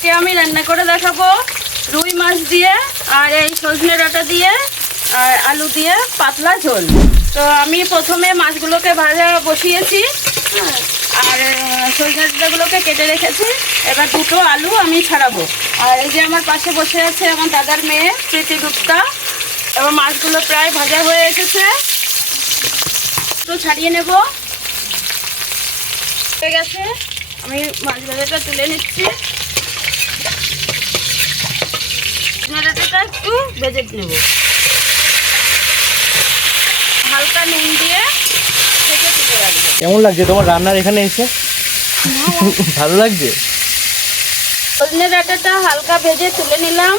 আজকে আমি রান্না করে দেখাবো রুই মাছ দিয়ে, আর এই সজনে ডাঁটা দিয়ে, আর আলু দিয়ে পাতলা ঝোল। তো আমি প্রথমে মাছগুলোকে ভাজা বসিয়েছি, আর সজনে ডাঁটাগুলোকে কেটে রেখেছি। এবার দুটো আলু আমি ছাড়াবো। আর এই যে আমার পাশে বসে আছে আমার দাদার মেয়ে, প্রীতি গুপ্তা। এবার মাছগুলো প্রায় ভাজা হয়ে এসেছে। তো ছাড়িয়ে নেব। হয়ে গেছে। আমি মাছ ভাজাটা তুলে নিচ্ছি। নাড়াটা একটু ভেজে নেব। হালকা নুন দিয়ে ভেজে তুলে রাখব। কেমন লাগছে? তোমার রান্নার এখানে এসে? ভালো। লাগছে? সজনে ডাঁটাটা হালকা ভেজে তুলে নিলাম।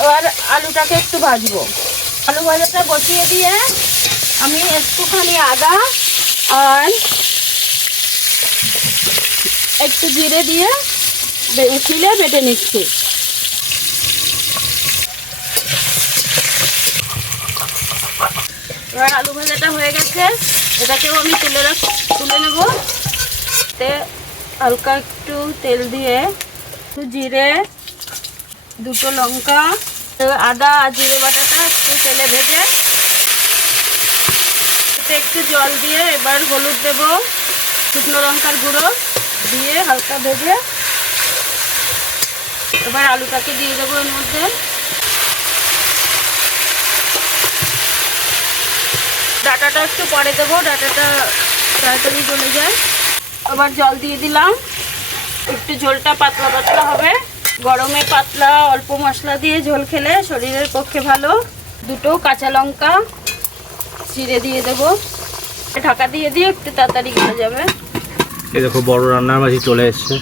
এবার আলুটাকে একটু ভাজবো। আলু ভাজাটা বসিয়ে দিয়ে আমি একটুখানি আদা আর একটু জিরে দিয়ে শিলে বেটে নিচ্ছি। এবার আলু ভাজাটা হয়ে গেছে। এটাকেও আমি তুলে তুলে নেব। তে হালকা একটু তেল দিয়ে একটু জিরে, দুটো লঙ্কা আদা আর জিরে বাটাটা একটু তেলে ভেজে একটু জল দিয়ে এবার হলুদ দেব, শুকনো লঙ্কার গুঁড়ো দিয়ে হালকা ভেজে। এবার আলুটাকে দিয়ে দেবো এর মধ্যে। ডাটাটা একটু পরে দেবো ডাটাটা তাড়াতাড়ি গলে যায়। আবার জল দিয়ে দিলাম। একটু ঝোলটা পাতলা পাতলা হবে। গরমে পাতলা অল্প মশলা দিয়ে ঝোল খেলে শরীরের পক্ষে ভালো। দুটো কাঁচা লঙ্কা চিড়ে দিয়ে দেবো। ঢাকা দিয়ে দিয়ে একটু তাড়াতাড়ি গলে যাবে। এই দেখো বড় রান্নার মাঝে চলে এসছে।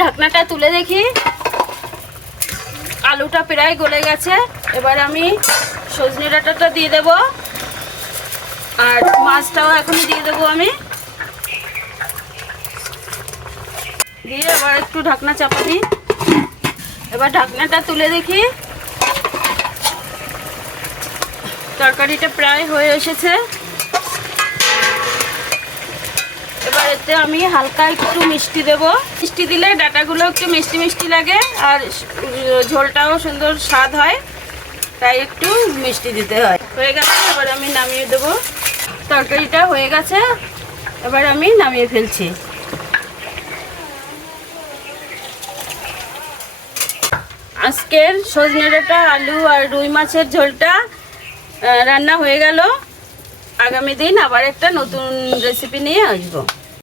ঢাকনাটা তুলে দেখি। আলুটা প্রায় গলে গেছে। এবার আমি সজনে ডাঁটাটা দিয়ে দেব। আর মাছটাও এখন দিয়ে দেবো আমি। দিয়ে আবার একটু ঢাকনা চাপা দিই এবার ঢাকনাটা তুলে দেখি। তরকারিটা প্রায় হয়ে এসেছে। এবার এতে আমি হালকা একটু মিষ্টি দেব। মিষ্টি দিলে ডাটাগুলো একটু মিষ্টি মিষ্টি লাগে আর ঝোলটাও সুন্দর স্বাদ হয়, তাই একটু মিষ্টি দিতে হয়। হয়ে গেছে, এবার আমি নামিয়ে দেব। তরকারিটা হয়ে গেছে, এবার আমি নামিয়ে ফেলছি। আজকের সজনে ডাঁটা, আলু আর রুই মাছের ঝোলটা রান্না হয়ে গেল। আগামী দিন আবার একটা নতুন রেসিপি নিয়ে আসব।